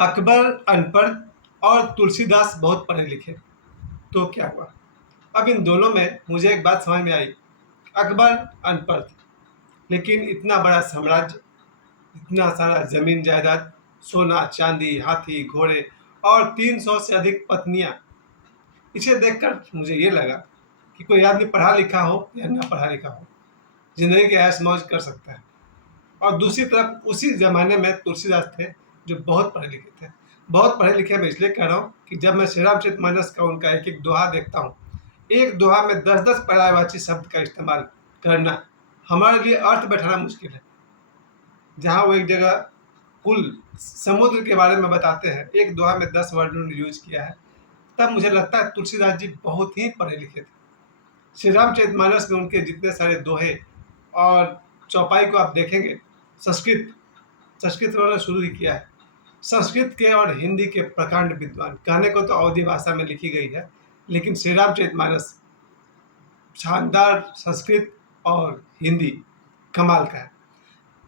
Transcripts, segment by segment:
अकबर अनपढ़ और तुलसीदास बहुत पढ़े लिखे, तो क्या हुआ? अब इन दोनों में मुझे एक बात समझ में आई। अकबर अनपढ़ थे, लेकिन इतना बड़ा साम्राज्य, इतना सारा जमीन जायदाद, सोना चांदी, हाथी घोड़े और 300 से अधिक पत्नियां। इसे देखकर मुझे ये लगा कि कोई आदमी पढ़ा लिखा हो या ना पढ़ा लिखा हो, जिंदगी के ऐश मौज कर सकता है। और दूसरी तरफ उसी जमाने में तुलसीदास थे, जो बहुत पढ़े लिखे थे। बहुत पढ़े लिखे मैं इसलिए कह रहा हूँ कि जब मैं श्री रामचरितमानस का उनका एक एक दोहा देखता हूँ, एक दोहा में 10-10 पर्यायवाची शब्द का इस्तेमाल करना हमारे लिए अर्थ बैठाना मुश्किल है। जहाँ वो एक जगह कुल समुद्र के बारे में बताते हैं, एक दोहा में 10 वर्ड उन्होंने यूज किया है, तब मुझे लगता है तुलसीदास जी बहुत ही पढ़े लिखे थे। श्री रामचरितमानस में उनके जितने सारे दोहे और चौपाई को आप देखेंगे, संस्कृत संस्कृत उन्होंने शुरू ही किया है। संस्कृत के और हिंदी के प्रकांड विद्वान, कहने को तो अवधी भाषा में लिखी गई है, लेकिन श्री रामचरितमानस शानदार संस्कृत और हिंदी कमाल का है।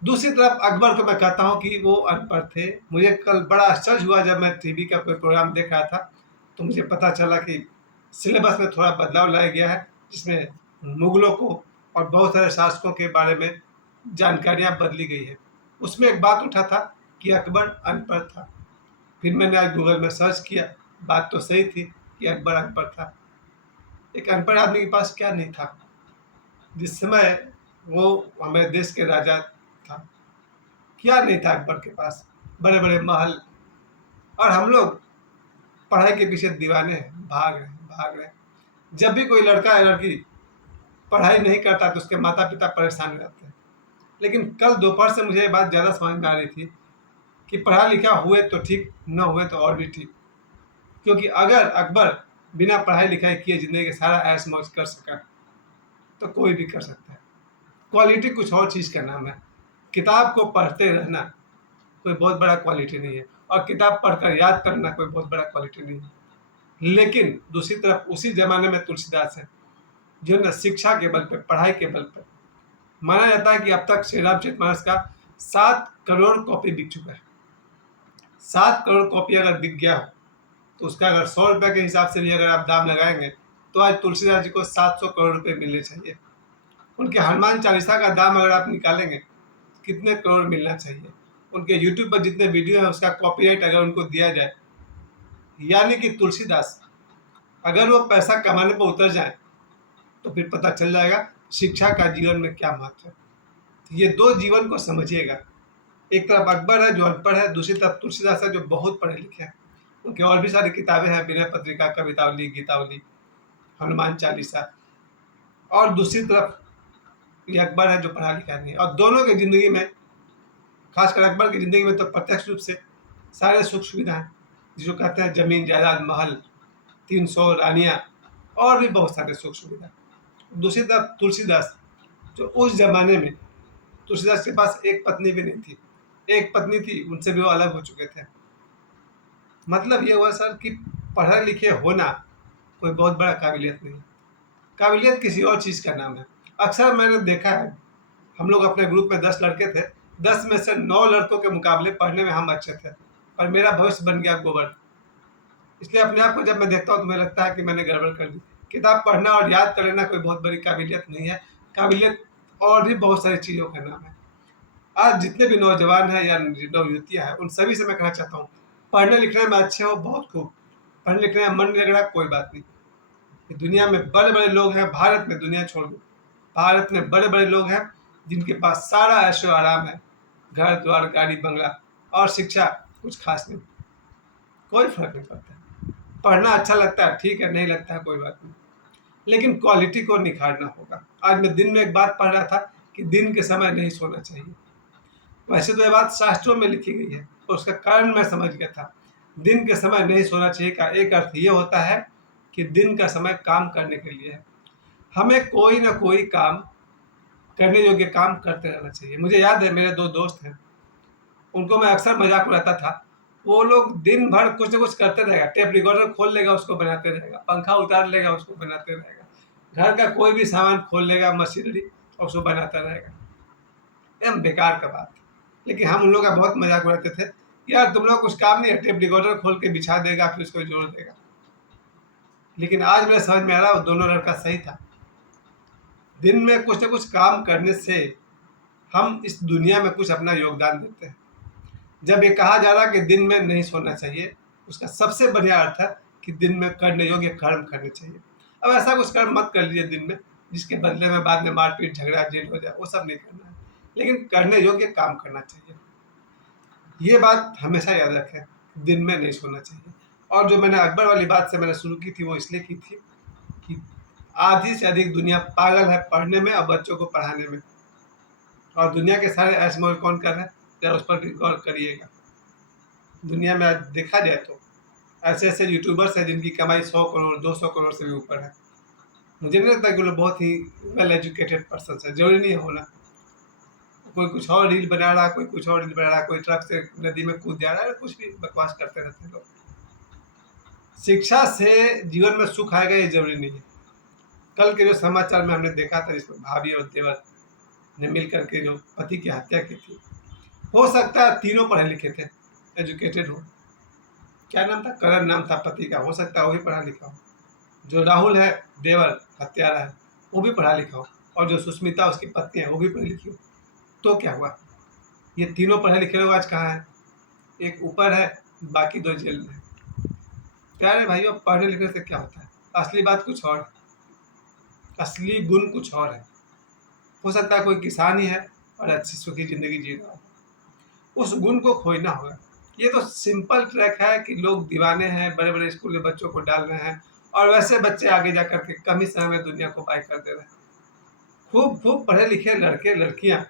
दूसरी तरफ अकबर को मैं कहता हूँ कि वो अनपढ़ थे। मुझे कल बड़ा आश्चर्य हुआ जब मैं टीवी का कोई प्रोग्राम देख रहा था, तो मुझे पता चला कि सिलेबस में थोड़ा बदलाव लाया गया है, जिसमें मुगलों को और बहुत सारे शासकों के बारे में जानकारियाँ बदली गई है। उसमें एक बात उठा था कि अकबर अनपढ़ था। फिर मैंने आज गूगल में सर्च किया, बात तो सही थी कि अकबर अनपढ़ था। एक अनपढ़ आदमी के पास क्या नहीं था? जिस समय वो हमारे देश के राजा था, क्या नहीं था अकबर के पास? बड़े बड़े महल। और हम लोग पढ़ाई के पीछे दीवाने हैं, भाग रहे। जब भी कोई लड़का या लड़की पढ़ाई नहीं करता तो उसके माता पिता परेशान हो जाते हैं। लेकिन कल दोपहर से मुझे ये बात ज़्यादा समझ में आ रही थी कि पढ़ा लिखा हुए तो ठीक, न हुए तो और भी ठीक। क्योंकि अगर अकबर बिना पढ़ाई लिखाई किए ज़िंदगी का सारा ऐश मौज कर सका, तो कोई भी कर सकता है। क्वालिटी कुछ और चीज़ का नाम है। किताब को पढ़ते रहना कोई बहुत बड़ा क्वालिटी नहीं है, और किताब पढ़कर याद करना कोई बहुत बड़ा क्वालिटी नहीं है। लेकिन दूसरी तरफ उसी ज़माने में तुलसीदास हैं, जिन्होंने शिक्षा के बल पे, पढ़ाई के बल पे, माना जाता है कि अब तक श्री रामचरितमानस का 7 करोड़ कॉपी बिक चुका है। 7 करोड़ कॉपी अगर बिक गया हो, तो उसका अगर 100 रुपये के हिसाब से भी अगर आप दाम लगाएंगे, तो आज तुलसीदास जी को 700 करोड़ रुपये मिलने चाहिए। उनके हनुमान चालीसा का दाम अगर आप निकालेंगे, कितने करोड़ मिलना चाहिए? उनके यूट्यूब पर जितने वीडियो हैं, उसका कॉपीराइट अगर उनको दिया जाए, यानी कि तुलसीदास अगर वो पैसा कमाने पर उतर जाए, तो फिर पता चल जाएगा शिक्षा का जीवन में क्या महत्व है। ये दो जीवन को समझिएगा। एक तरफ अकबर है जो अनपढ़ है, दूसरी तरफ तुलसीदास है जो बहुत पढ़े लिखे हैं। उनकी और भी सारी किताबें हैं, विनय पत्रिका, कवितावली, गीतावली, हनुमान चालीसा। और दूसरी तरफ ये अकबर है जो पढ़ा लिखा नहीं है। और दोनों की ज़िंदगी में, खासकर अकबर की ज़िंदगी में तो प्रत्यक्ष रूप से सारे सुख सुविधा हैं, जिसको कहते हैं जमीन जायदाद, महल, 300 रानियाँ और भी बहुत सारे सुख सुविधा। दूसरी तरफ तुलसीदास, जो उस जमाने में तुलसीदास के पास एक पत्नी भी नहीं थी। एक पत्नी थी, उनसे भी वो अलग हो चुके थे। मतलब ये हुआ सर कि पढ़े लिखे होना कोई बहुत बड़ा काबिलियत नहीं। काबिलियत किसी और चीज़ का नाम है। अक्सर मैंने देखा है, हम लोग अपने ग्रुप में 10 लड़के थे, 10 में से 9 लड़कों के मुकाबले पढ़ने में हम अच्छे थे, और मेरा भविष्य बन गया गोबर। इसलिए अपने आप को जब मैं देखता हूँ तो मुझे लगता है कि मैंने गड़बड़ कर दी। किताब पढ़ना और याद कर लेना कोई बहुत बड़ी काबिलियत नहीं है। काबिलियत और भी बहुत सारी चीज़ों का नाम है। आज जितने भी नौजवान हैं या नवयुवतियाँ हैं, उन सभी से मैं कहना चाहता हूँ, पढ़ने लिखने में अच्छे हो, बहुत खूब। पढ़ने लिखने में मन नहीं लग रहा, कोई बात नहीं। कि दुनिया में बड़े बड़े लोग हैं, भारत में, दुनिया छोड़ दो, भारत में बड़े बड़े लोग हैं जिनके पास सारा ऐशो आराम है, घर द्वार, गाड़ी बंगला, और शिक्षा कुछ खास नहीं। कोई फर्क नहीं पड़ता। पढ़ना अच्छा लगता है, ठीक है, नहीं लगता है, कोई बात नहीं, लेकिन क्वालिटी को निखारना होगा। आज मैं दिन में एक बात पढ़ रहा था कि दिन के समय नहीं सोना चाहिए। वैसे तो ये बात शास्त्रों में लिखी गई है, और उसका कारण मैं समझ गया था। दिन के समय नहीं सोना चाहिए का एक अर्थ ये होता है कि दिन का समय काम करने के लिए है। हमें कोई ना कोई काम, करने योग्य काम करते रहना चाहिए। मुझे याद है, मेरे 2 दोस्त हैं, उनको मैं अक्सर मजाक उड़ाता था। वो लोग दिन भर कुछ ना कुछ करते रहेगा, टेप रिकॉर्डर खोल लेगा, उसको बनाते रहेगा, पंखा उतार लेगा, उसको बनाते रहेगा, घर का कोई भी सामान खोल लेगा, मशीनरी, और उसको बनाता रहेगा। एकदम बेकार का बात। लेकिन हम उन लोग का बहुत मजाक उड़ाते थे यार तुम लोग कुछ काम नहीं है, टेप रिकॉर्डर खोल के बिछा देगा फिर उसको जोड़ देगा। लेकिन आज मेरे समझ में आ रहा वो दोनों लड़का सही था। दिन में कुछ ना कुछ काम करने से हम इस दुनिया में कुछ अपना योगदान देते हैं। जब ये कहा जा रहा है कि दिन में नहीं सोना चाहिए, उसका सबसे बढ़िया अर्थ है कि दिन में करने योग्य कर्म करने चाहिए। अब ऐसा कुछ कर्म मत कर लीजिए दिन में जिसके बदले में बाद में मारपीट झगड़ा जेल हो जाए, वो सब नहीं करना है। लेकिन करने योग्य काम करना चाहिए। ये बात हमेशा याद रखें, दिन में नहीं सोना चाहिए। और जो मैंने अकबर वाली बात से मैंने शुरू की थी वो इसलिए की थी कि आधी से अधिक दुनिया पागल है पढ़ने में और बच्चों को पढ़ाने में। और दुनिया के सारे ऐश मौज कौन कर रहे हैं, जरा उस पर भी गौर करिएगा। दुनिया में आज देखा जाए तो ऐसे ऐसे यूट्यूबर्स हैं जिनकी कमाई 100 करोड़ 200 करोड़ से भी ऊपर है। मुझे नहीं लगता कि वो लोग बहुत ही वेल एजुकेटेड पर्सन है, जरूरी नहीं है होना। कोई कुछ और रील बना रहा है, कोई कुछ और रील बना रहा है, कोई ट्रक से नदी में कूद जा रहा है, कुछ भी बकवास करते रहते हैं लोग। शिक्षा से जीवन में सुख आएगा ये जरूरी नहीं है। कल के जो समाचार में हमने देखा था जिसमें भाभी और देवर ने मिल करके जो पति की हत्या की थी, हो सकता है तीनों पढ़े लिखे थे, एजुकेटेड हो। क्या नाम था, करण नाम था पति का, हो सकता है वो भी पढ़ा लिखा हो। जो राहुल है देवर हत्यारा है, वो भी पढ़ा लिखा हो। और जो सुष्मिता उसकी पत्नी है वो भी पढ़ी लिखी हो। तो क्या हुआ, ये तीनों पढ़े लिखे लोग आज कहाँ हैं? एक ऊपर है, बाकी दो जेल में है। प्यारे भाइयों, पढ़ने लिखने से क्या होता है? असली बात कुछ और है, असली गुण कुछ और है। हो सकता है कोई किसान ही है और अच्छी सुखी जिंदगी जी रहा हो, उस गुण को खोजना होगा। ये तो सिंपल ट्रैक है कि लोग दीवाने हैं, बड़े बड़े स्कूल में बच्चों को डाल रहे हैं और वैसे बच्चे आगे जा करके कम ही समय में दुनिया को बाय कर दे रहे हैं। खूब खूब पढ़े लिखे लड़के लड़कियां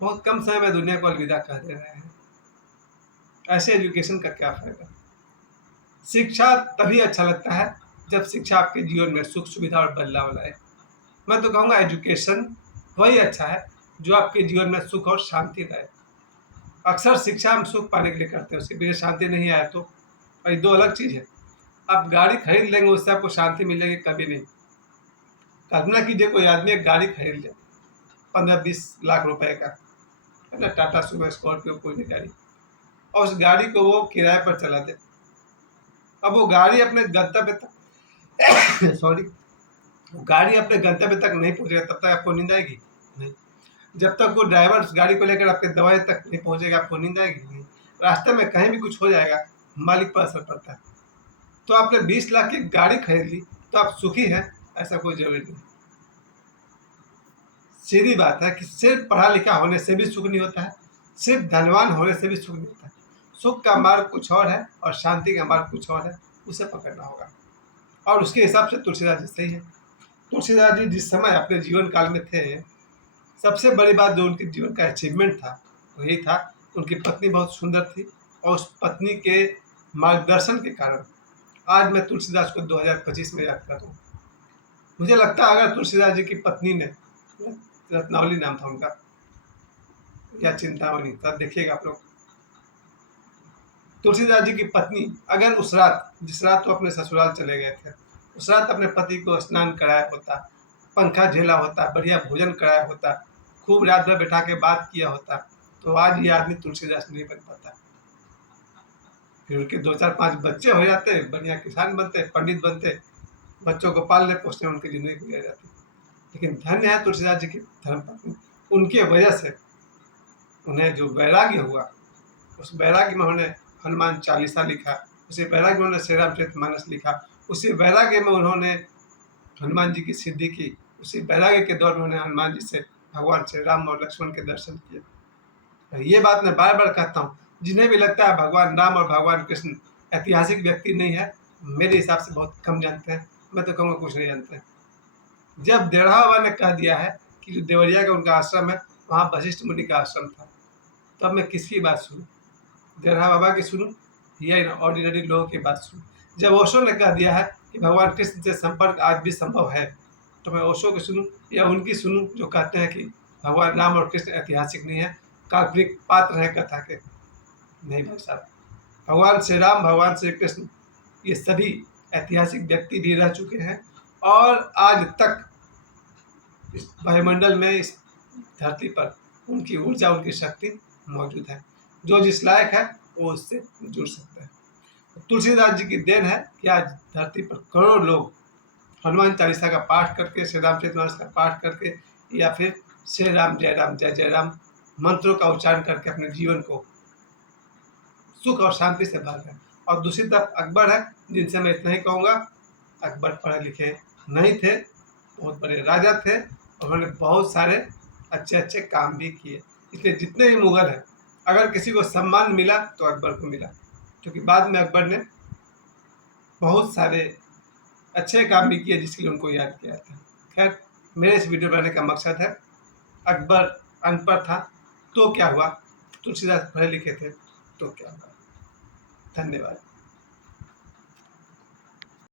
बहुत कम समय में दुनिया को अलविदा कह दे रहे हैं। ऐसे एजुकेशन का क्या फायदा? शिक्षा तभी अच्छा लगता है जब शिक्षा आपके जीवन में सुख सुविधा और बदलाव लाए। मैं तो कहूँगा एजुकेशन वही अच्छा है जो आपके जीवन में सुख और शांति लाए। अक्सर शिक्षा हम सुख पाने के लिए करते हैं, उसके बिना शांति नहीं आए तो। और ये दो अलग चीज़ है। आप गाड़ी खरीद लेंगे उससे आपको शांति मिलेगी कभी नहीं। कल्पना कीजिए कोई आदमी एक गाड़ी खरीद ले 15-20 लाख रुपए का, है ना, टाटा सुमो स्कॉर्पियो कोई भी गाड़ी, और उस गाड़ी को वो किराए पर चला दे। अब वो गाड़ी अपने गंतव्य तक सॉरी, वो गाड़ी अपने गंतव्य तक नहीं पहुंचेगा तब तक आपको नींद आएगी नहीं। जब तक वो ड्राइवर उस गाड़ी को लेकर आपके दवाई तक नहीं पहुंचेगा आपको नींद आएगी नहीं। रास्ते में कहीं भी कुछ हो जाएगा, मालिक पर असर पड़ता है। तो आपने 20 लाख की गाड़ी खरीद ली तो आप सुखी हैं, ऐसा कोई जरूरी नहीं। सीधी बात है कि सिर्फ पढ़ा लिखा होने से भी सुख नहीं होता है, सिर्फ धनवान होने से भी सुख नहीं होता है। सुख का मार्ग कुछ और है और शांति का मार्ग कुछ और है, उसे पकड़ना होगा। और उसके हिसाब से तुलसीदास जी सही है। तुलसीदास जी जिस समय अपने जीवन काल में थे, सबसे बड़ी बात जो उनके जीवन का अचीवमेंट था वो यही था, उनकी पत्नी बहुत सुंदर थी और उस पत्नी के मार्गदर्शन के कारण आज मैं तुलसीदास को 2025 में याद कर रहा हूँ। मुझे लगता है अगर तुलसीदास जी की पत्नी ने, रत्नावली नाम था उनका या चिंतामणि, तब देखिएगा आप लोग, तुलसीदास जी की पत्नी अगर उस रात, जिस रात वो अपने ससुराल चले गए थे, उस रात अपने पति को स्नान कराया होता, पंखा झेला होता, बढ़िया भोजन कराया होता, खूब रात भर बैठा के बात किया होता, तो आज ये आदमी तुलसीदास नहीं बन पाता। फिर उनके 2-4-5 बच्चे हो जाते, बढ़िया किसान बनते, पंडित बनते, बच्चों को पालने पोसने उनकी जिंदगी गुजर जाती। लेकिन धन्य है तुलसीदास जी की धर्मपत्नी, उनके वजह से उन्हें जो वैराग्य हुआ, उस वैराग्य में उन्होंने हनुमान चालीसा लिखा, उसी वैराग्य में उन्होंने श्री रामचरितमानस लिखा, उसी वैराग्य में उन्होंने हनुमान जी की सिद्धि की, उसी वैराग्य के दौर में उन्होंने हनुमान जी से भगवान श्री राम और लक्ष्मण के दर्शन किए। ये बात मैं बार बार कहता हूँ, जिन्हें भी लगता है भगवान राम और भगवान कृष्ण ऐतिहासिक व्यक्ति नहीं है, मेरे हिसाब से बहुत कम जानते हैं। मैं तो कहूँगा कुछ नहीं जानते हैं। जब देवड़ा बाबा ने कह दिया है कि जो देवरिया का उनका आश्रम है वहाँ वशिष्ठ मुनि का आश्रम था, तब तो मैं किसकी बात सुनूं, देवड़ा बाबा की सुनूं या इन ऑर्डिनरी लोगों की बात सुनूं? जब ओशो ने कह दिया है कि भगवान कृष्ण से संपर्क आज भी संभव है, तो मैं ओशो की सुनूं या उनकी सुनूं जो कहते हैं कि भगवान राम और कृष्ण ऐतिहासिक नहीं है, काल्पनिक पात्र हैं कथा के? नहीं भाई साहब, भगवान श्री राम, भगवान श्री कृष्ण, ये सभी ऐतिहासिक व्यक्ति भी रह चुके हैं और आज तक इस वायुमंडल में, इस धरती पर उनकी ऊर्जा, उनकी शक्ति मौजूद है। जो जिस लायक है वो उससे जुड़ सकता है। तुलसीदास जी की देन है कि आज धरती पर करोड़ों लोग हनुमान चालीसा का पाठ करके, श्री रामचरितमानस का पाठ करके या फिर श्री राम जय जय राम मंत्रों का उच्चारण करके अपने जीवन को सुख और शांति से भर रहे हैं। और दूसरी तरफ अकबर है, जिनसे मैं इतना ही कहूँगा, अकबर पढ़े लिखे नहीं थे, बहुत बड़े राजा थे, उन्होंने बहुत सारे अच्छे अच्छे काम भी किए। इसलिए जितने भी मुगल हैं, अगर किसी को सम्मान मिला तो अकबर को मिला, क्योंकि बाद में अकबर ने बहुत सारे अच्छे काम भी किए जिसके लिए उनको याद किया था। खैर, मेरे इस वीडियो बनाने का मकसद है, अकबर अनपढ़ था तो क्या हुआ, तुलसीदास पढ़े लिखे थे तो क्या हुआ। धन्यवाद।